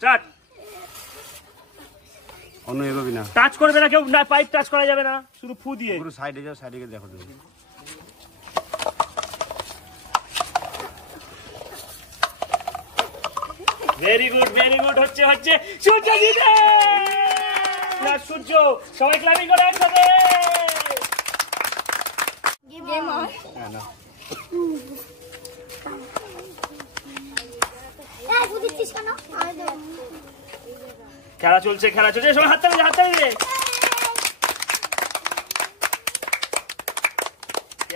Start. অন্য এগোবি না, touch করবে না কেউ, না পাইপ টাচ করা যাবে না, শুধু ফু দিয়ে। পুরো সাইডে যাও, সাইডে গিয়ে দেখো তুমি। Very good, very good. হচ্ছে হচ্ছে সূর্য জিতে না, সূর্য। সবাই ক্লাবিং করে একসাথে। Game on. হ্যাঁ না, এই বুঝিস কেন? খেলা চলছে, খেলা চলছে। সবাই হাততালি দে, হাততালি দে।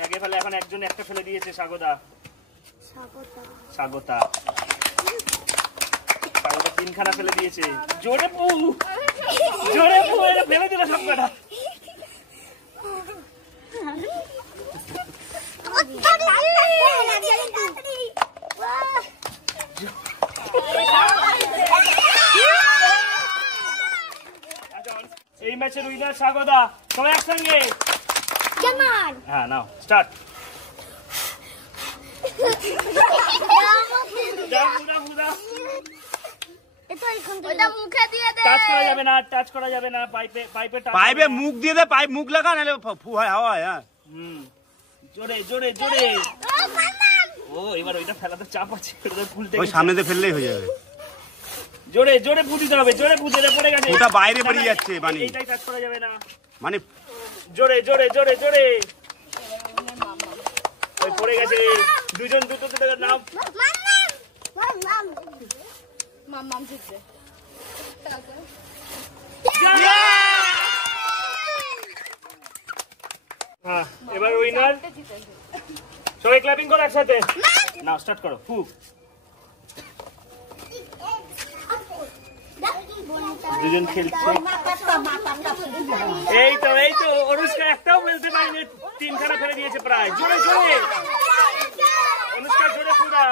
আগে ফেলে, এখন একজন একটা ফেলে দিয়েছে। স্বাগতা, স্বাগতা তিনখানা ফেলে দিয়েছে। জোরে পু, জোরে পু, ফেলে দিলে সব কটা। এই ম্যাচের উইনার স্বাগতা। সবাই একসঙ্গে। হ্যাঁ নাও, স্টার্ট। টাচ করা যাবে না, টাচ করা যাবে না পাইপে, পাইপে পাইপে মুখ দিয়ে দে, পাইপ মুখ লাগা, নাহলে ফু হয়, হাওয়া হয়। হ্যাঁ জোরে জোরে জোরে। ও এবার ওইটা ফেলাতে চাপ আছে, ওই সামনে দিয়ে ফেললেই হয়ে যাবে। জোরে জোরে ফু দিতে হবে, জোরে ফু দিতে পড়ে গেছে। ওটা বাইরে বেরিয়ে যাচ্ছে, মানে এইটাই টাচ করা যাবে না। মানে জোরে জোরে জোরে জোরে। ওই পড়ে গেছে। দুজন দুটো দুটো নাম। হ্যাঁ এবার উইনার। সবাই ক্ল্যাপিং করো একসাথে। নাও স্টার্ট করো। ফু। দুজন খেলছে। এই তো এই তো, অনুষ্কা একটাও বলতে পারিনি, তিনখানা ফেলে দিয়েছে প্রায়। জোরে জোরে অনুষ্কা, জোরে পুরা।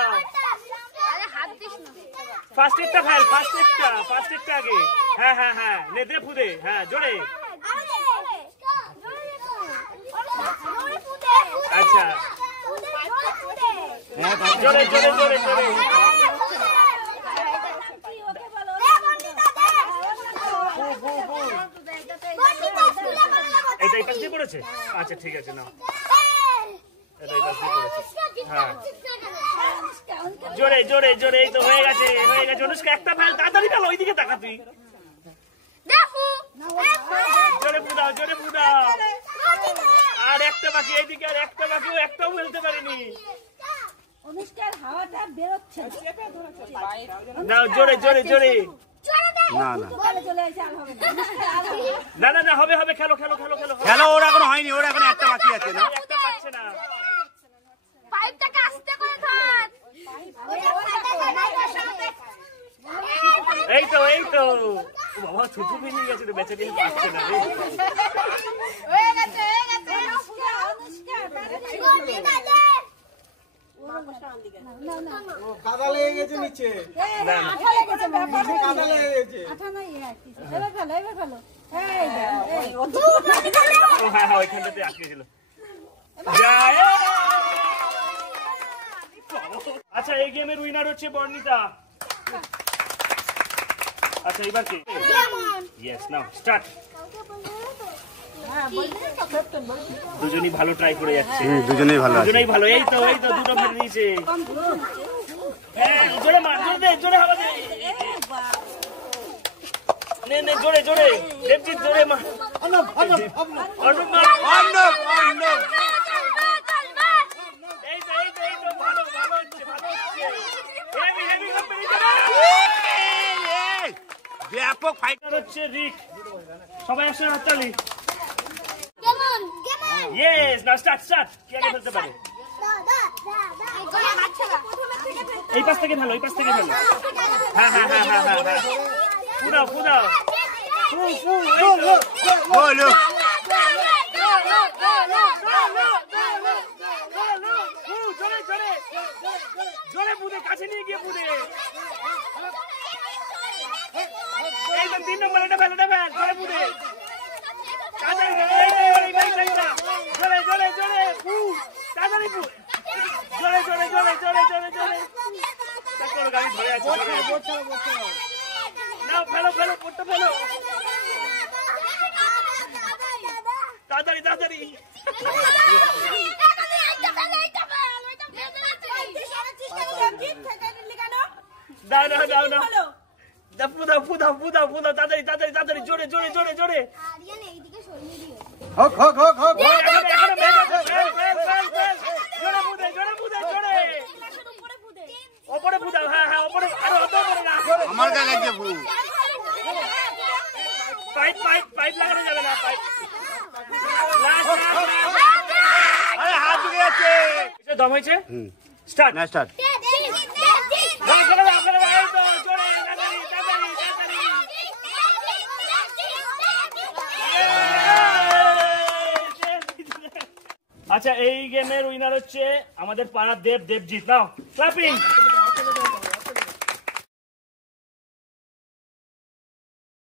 ফার্স্ট এডটা ফেল, ফার্স্ট এডটা, ফার্স্ট এডটা আগে। হ্যাঁ হ্যাঁ হ্যাঁ, নেদে ফুদে। হ্যাঁ জোরে। আচ্ছা জোরে জোরে জোরে জোরে। এটাই পাশ দিয়ে পড়েছে। আচ্ছা ঠিক আছে, নাও এটাই পাশ দিয়ে পড়েছে। হ্যাঁ জোরে জোরে জোরে। এই তো হয়ে গেছে, হয়ে গেছে। অনুষ্কা একটা ফেল, তাড়াতাড়ি ফেল, ওইদিকে তাকা তুই। জোরে পুদাও, জোরে পুদাও। আর একটা বাকি, এইদিকে আর একটা বাকি। ও একটাও ফেলতে পারেনি। অনুষ্কার হাওয়াটা বেরোচ্ছে না, জোরে জোরে জোরে। না না না না না, হবে হবে। খেলো খেলো খেলো খেলো খেলো। ওর এখন হয়নি, ওর এখন একটা বাকি আছে। না একটা পাচ্ছে না। পাইপটাকে আস্তে করে ধর। এই তো এই তো। বাবা থুতু বেরিয়ে গেছে, তো বেঁচে দিন পাচ্ছে না রে। হয়ে গেছে, হয়ে গেছে। কাদা লেগে গেছে নিচে, না না কাদা লেগে গেছে। ও হ্যাঁ হ্যাঁ, ওইখানটাতে আটকে ছিল। আচ্ছা এই গেমের উইনার হচ্ছে বর্ণিতা। আচ্ছা এবার কি? Yes now start. দুজনই ভালো ট্রাই করে যাচ্ছে। দুজনেই ভালো আছে। দুজনেই ভালো। এই তো এই তো, দুটো ফেলে দিয়েছে। জোরে মার, জোরে দে, জোরে হাওয়া দে। নে নে, জোরে জোরে। দেবজিৎ জোরে মার। অর্ণব মার। অর্ণব অর্ণব। এই তো এই তো এই তো, ভালো ভালো হচ্ছে, ভালো হচ্ছে। Heavy heavy competition. ব্যাপক ফাইট হচ্ছে রিক। সবাই একসাথে হাততালি। কেমন কেমন? Yes now start start. কে আগে ফেলতে পারে? এই পাশ থেকে ফেলো, এই পাশ থেকে ফেলো। হ্যাঁ হ্যাঁ হ্যাঁ হ্যাঁ হ্যাঁ হ্যাঁ। পুরাও পুরাও। ফু ফু। এই তো। বলো। ফু, জোরে জোরে জোরে পুদে, কাছে নিয়ে গিয়ে পুদে। এই তো 3 নম্বর, এটা ফেল, এটা ফেল, জোরে পুদে। কাছে জোরে জোরে জোরে ফু, তাড়াতাড়ি ফু। জোরে জোরে জোরে জোরে জোরে জোরে। গাড়ি ধরে আছে। তাড়াতাড়ি দাও দাও দাও দাও দাও ফুদাও ফুদাও ফুদাও ফুদাও তাড়াতাড়ি তাড়াতাড়ি তাড়াতাড়ি জোরে জোরে জোরে জোরে আরিয়ান এইদিকে সরিয়ে দিও হক হক হক হক এখানে ফেল ফেল ফেল ফেল জোরে ফুদে জোরে ফুদে জোরে ওপরে ফুদাও হ্যাঁ হ্যাঁ ওপরে আরে অত করে না আমার গায়ে লাগছে ফু পাইপ পাইপ পাইপ লাগানো যাবে না পাইপ লাস্ট আরে হাত ঢুকে যাচ্ছে লাস্ট দম হয়েছে স্টার্ট না স্টার্ট আচ্ছা এই গেমের উইনার হচ্ছে আমাদের পাড়ার দেবজিৎ নাও ক্লাপিং